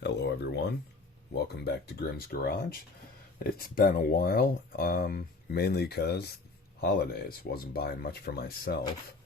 Hello everyone, welcome back to Grimm's Garage. It's been a while, mainly because holidays, wasn't buying much for myself.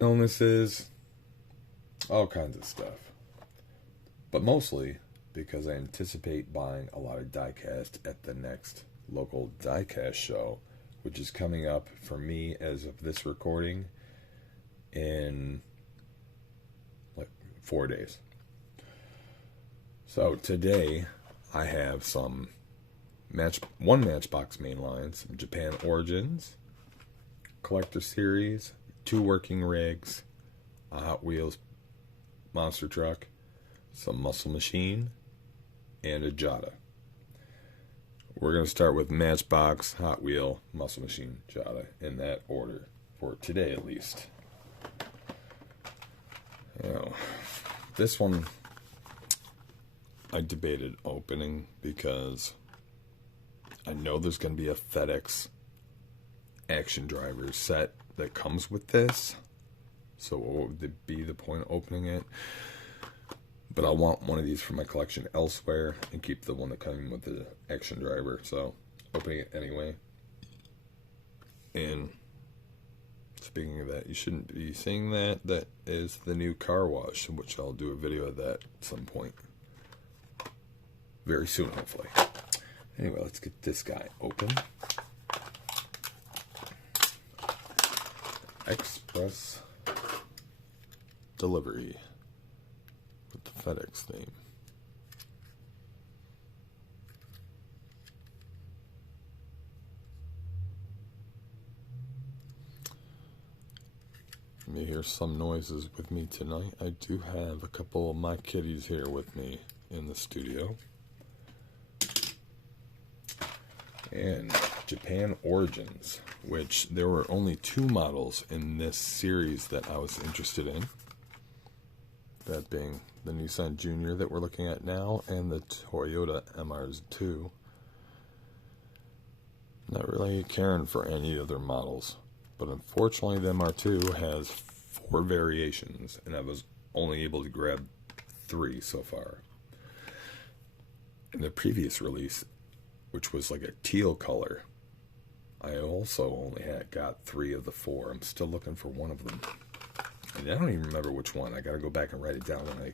Illnesses, all kinds of stuff. But mostly because I anticipate buying a lot of diecast at the next local diecast show, which is coming up for me as of this recording in like 4 days. So today I have one Matchbox mainlines, some Japan Origins, Collector Series, 2 working rigs, a Hot Wheels monster truck, some Muscle Machine, and a Jada. We're going to start with Matchbox, Hot Wheel, Muscle Machine, Jada, in that order, for today at least. This one I debated opening because I know there's going to be a FedEx action driver set that comes with this. So what would be the point of opening it? But I want one of these for my collection elsewhere and keep the one that comes with the action driver. So opening it anyway. And speaking of that, you shouldn't be seeing that. That is the new car wash, which I'll do a video of that at some point. Very soon, hopefully. Anyway, let's get this guy open. Express delivery with the FedEx theme. You may hear some noises with me tonight. I do have a couple of my kitties here with me in the studio. And Japan Origins, which there were only 2 models in this series that I was interested in. That being the Nissan Junior that we're looking at now and the Toyota MR2. Not really caring for any other models, but unfortunately the MR2 has 4 variations and I was only able to grab 3 so far. In the previous release, which was like a teal color, I also only got 3 of the 4. I'm still looking for one of them. And I don't even remember which one. I gotta go back and write it down when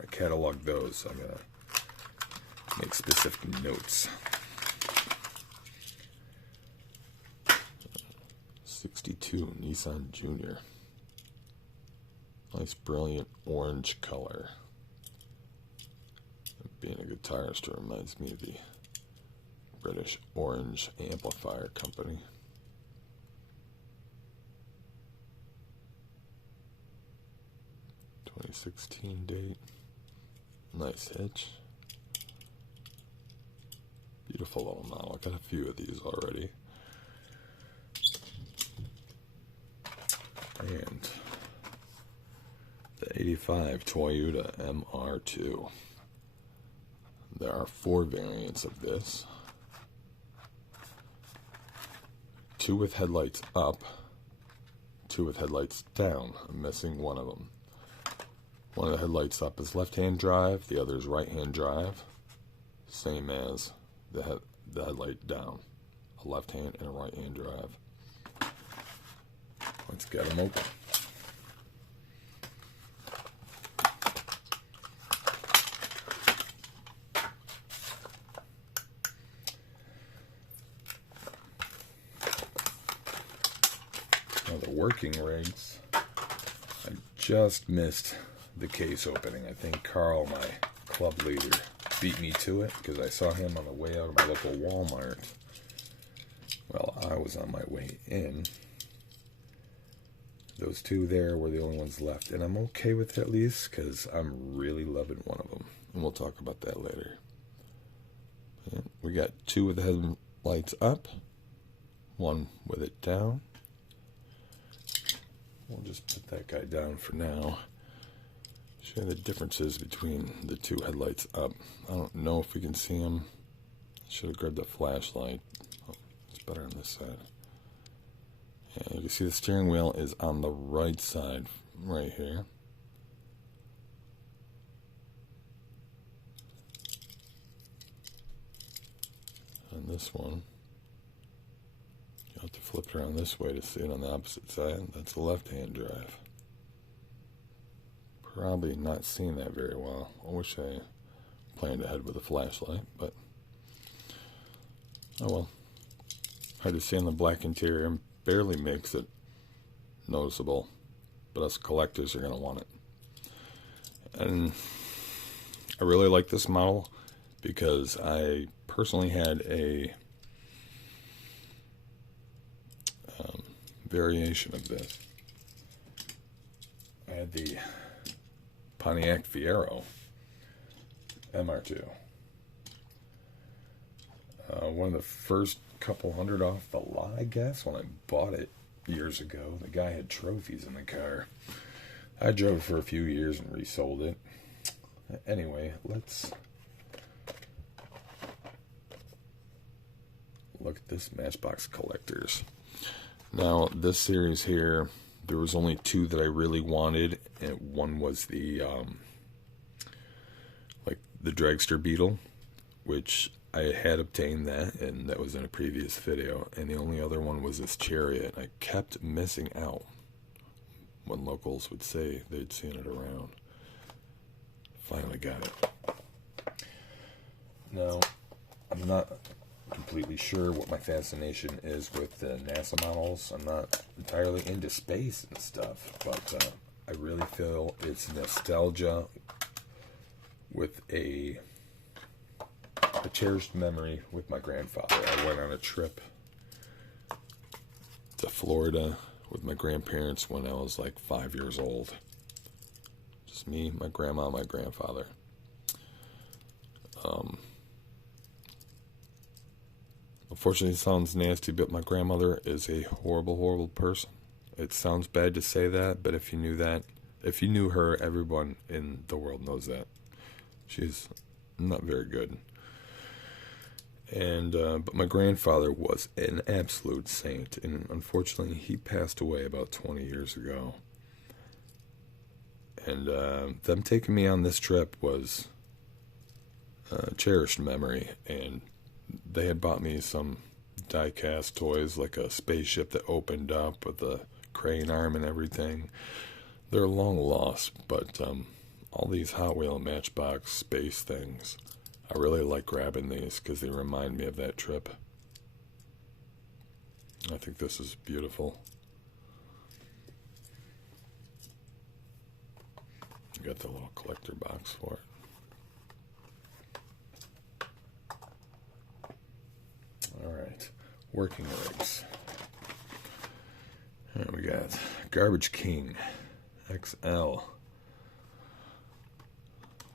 I catalog those. I'm gonna make specific notes. 62 Nissan Junior. Nice brilliant orange color. Being a guitarist, it reminds me of the British Orange Amplifier Company. 2016 date. Nice hitch. Beautiful little model. I got a few of these already. And the 85 Toyota MR2. There are 4 variants of this. 2 with headlights up, 2 with headlights down. I'm missing one of them. One of the headlights up is left-hand drive, the other is right-hand drive. Same as the headlight down. A left-hand and a right-hand drive. Let's get them open. The working rigs, I just missed the case opening. I think Carl, my club leader, beat me to it because I saw him on the way out of my local Walmart. Well, I was on my way in. Those 2 there were the only ones left, and I'm okay with it at least because I'm really loving one of them, and we'll talk about that later. And we got 2 with the headlights up, 1 with it down. We'll just put that guy down for now. Show you the differences between the 2 headlights up. I don't know if we can see them. Should have grabbed the flashlight. Oh, it's better on this side. Yeah, you can see the steering wheel is on the right side, right here. this one, you have to flip it around this way to see it on the opposite side. That's a left-hand drive. Probably not seeing that very well. I wish I planned ahead with a flashlight, but oh well. Hard to see on the black interior and barely makes it noticeable, but us collectors are going to want it. And I really like this model because I personally had a variation of this. I had the Pontiac Fiero MR2. One of the first couple hundred off the lot, I guess, when I bought it years ago. The guy had trophies in the car. I drove it for a few years and resold it. Anyway, let's look at this Matchbox Collectors. Now, this series here, there was only two that I really wanted, and one was the the Dragster Beetle, which I had obtained that, and that was in a previous video, and the only other one was this Chariot. I kept missing out when locals would say they'd seen it around. Finally got it. Now, I'm not completely sure what my fascination is with the NASA models. I'm not entirely into space and stuff, but I really feel it's nostalgia with a cherished memory with my grandfather. I went on a trip to Florida with my grandparents when I was like 5 years old. Just me, my grandma, my grandfather. Unfortunately, it sounds nasty, but my grandmother is a horrible, horrible person. It sounds bad to say that, but if you knew her, everyone in the world knows that. She's not very good. And but my grandfather was an absolute saint, and unfortunately he passed away about 20 years ago. And them taking me on this trip was a cherished memory, and they had bought me some die-cast toys, like a spaceship that opened up with a crane arm and everything. They're long lost, but all these Hot Wheel and Matchbox space things, I really like grabbing these because they remind me of that trip. I think this is beautiful. You got the little collector box for it. Alright, working rigs. And we got Garbage King XL.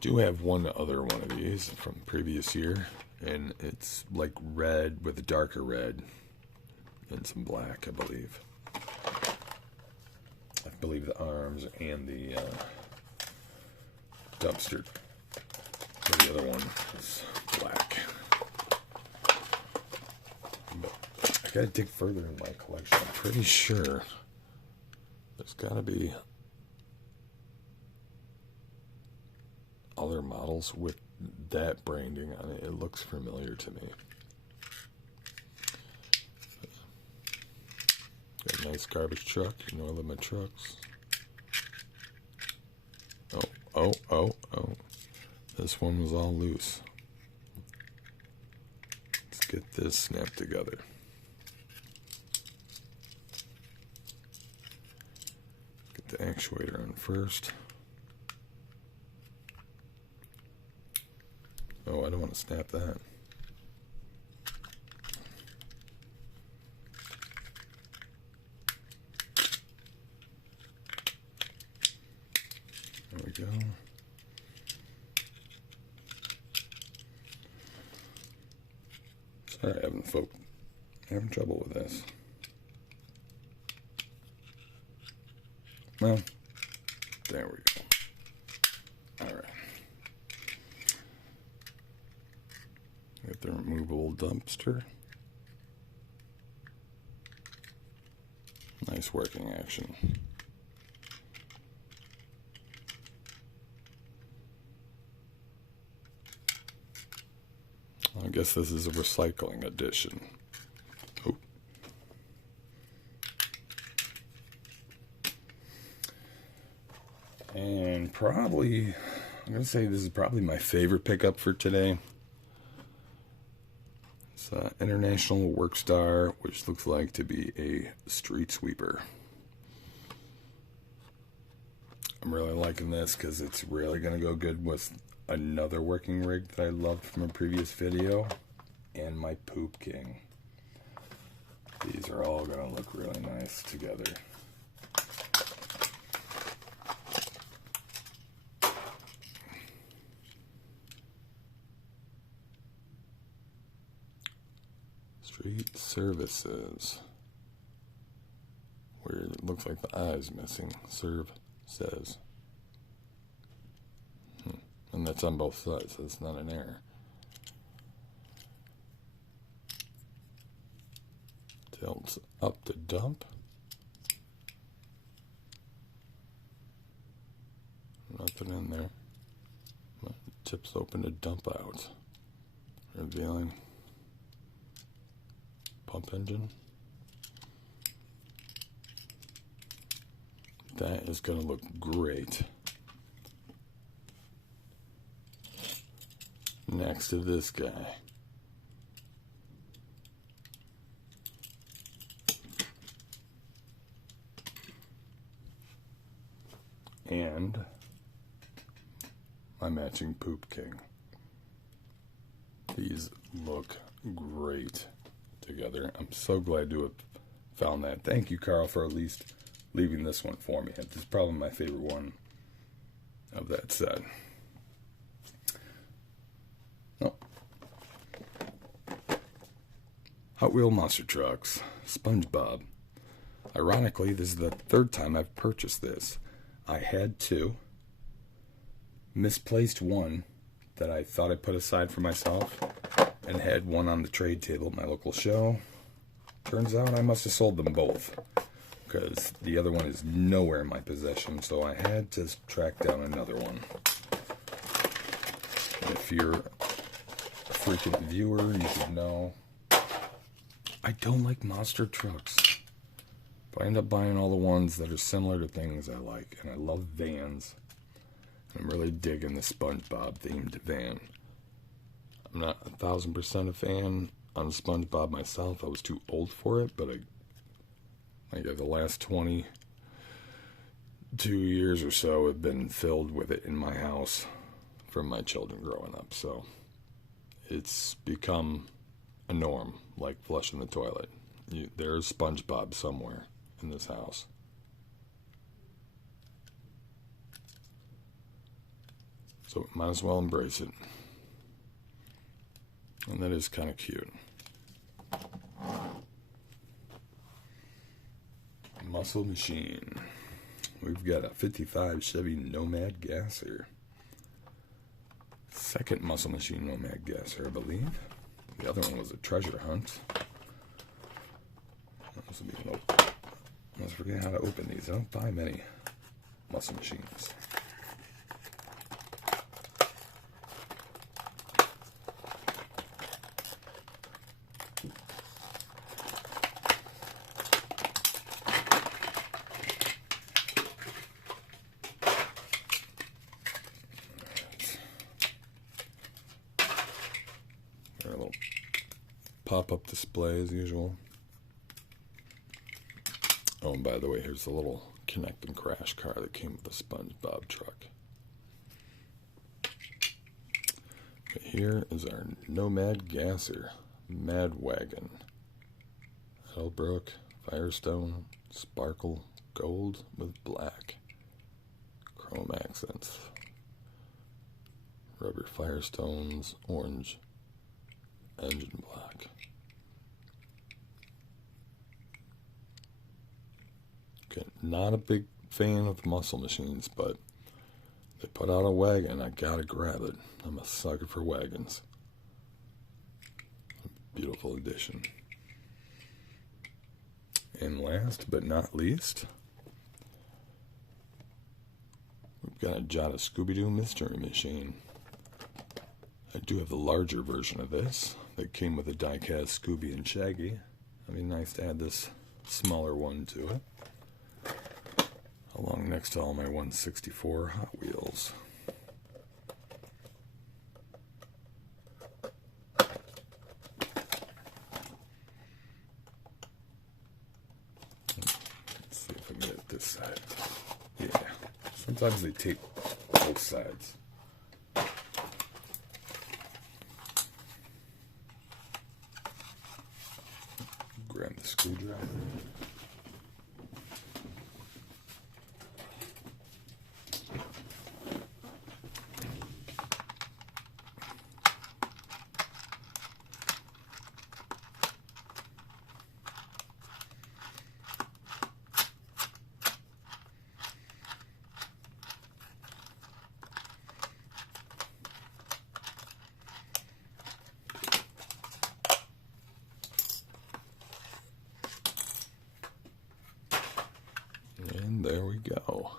Do have one other one of these from previous year, and it's like red with a darker red and some black, I believe. I believe the arms and the dumpster. And the other one is black. But I gotta dig further in my collection. I'm pretty sure there's gotta be other models with that branding on it. It looks familiar to me. Got a nice garbage truck. You know I love my trucks. Oh. This one was all loose. Let's get this snapped together. Get the actuator on first. Oh, I don't want to snap that. There we go. Sorry, having trouble with this. Well, there we go. All right. Got the removable dumpster. Nice working action. guess this is a recycling edition. Oh. And probably, I'm going to say this is probably my favorite pickup for today. It's International Workstar, which looks like to be a street sweeper. I'm really liking this because it's really going to go good with another working rig that I loved from a previous video, and my Poop King. These are all going to look really nice together. Street Services. Weird, it looks like the I is missing. Serve says. And that's on both sides, so it's not an error. Tilts up to dump. Nothing in there. Tips open to dump out. Revealing pump engine. That is going to look great next to this guy. And my matching Poop King. These look great together. I'm so glad to have found that. Thank you, Carl, for at least leaving this one for me. This is probably my favorite one of that set. Oh. Hot Wheel Monster Trucks, SpongeBob. Ironically, this is the third time I've purchased this. I had two. Misplaced one that I thought I put aside for myself, and had one on the trade table at my local show. Turns out I must have sold them both, because the other one is nowhere in my possession, so I had to track down another one. And if you're a frequent viewer, you should know I don't like monster trucks. But I end up buying all the ones that are similar to things I like, and I love vans. I'm really digging the SpongeBob themed van. I'm not 1000% a fan on SpongeBob myself. I was too old for it, but the last 22 years or so have been filled with it in my house from my children growing up. So it's become a norm, like flushing the toilet. There's SpongeBob somewhere in this house. So might as well embrace it. And that is kind of cute. Muscle Machine. We've got a 55 Chevy Nomad Gasser. Second Muscle Machine Nomad Gasser, I believe. The other one was a treasure hunt. I was forgetting how to open these. I don't buy many Muscle Machines. A little pop-up display as usual. Oh, and by the way, here's the little connect and crash car that came with the SpongeBob truck. Okay, here is our Nomad Gasser Mad Wagon. Edelbrook, Firestone, sparkle gold with black. Chrome accents. Rubber Firestones, orange, engine black. Okay, not a big fan of muscle machines, but they put out a wagon, I gotta grab it. I'm a sucker for wagons. Beautiful addition. And last but not least, we've got a Jada Scooby-Doo Mystery Machine. I do have the larger version of this, that came with a diecast Scooby and Shaggy. It'd be nice to add this smaller one to it, along next to all my 1/64 Hot Wheels. Let's see if I can get it this side. Yeah, sometimes they tape both sides. Grab the screwdriver. And there we go.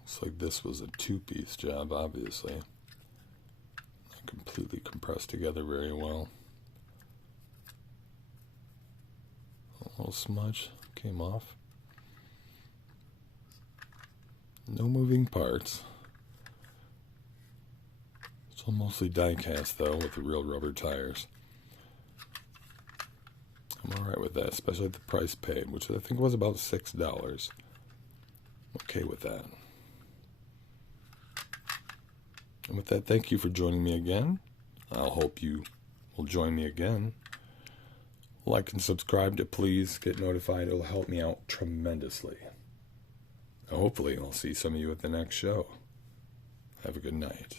Looks like this was a two-piece job, obviously. Not completely compressed together very well. A little smudge came off. No moving parts. It's all mostly die-cast, though, with the real rubber tires. I'm alright with that, especially at the price paid, which I think was about $6. Okay with that. And with that, thank you for joining me again. I'll hope you will join me again. Like and subscribe to please get notified. It'll help me out tremendously. Hopefully, I'll see some of you at the next show. Have a good night.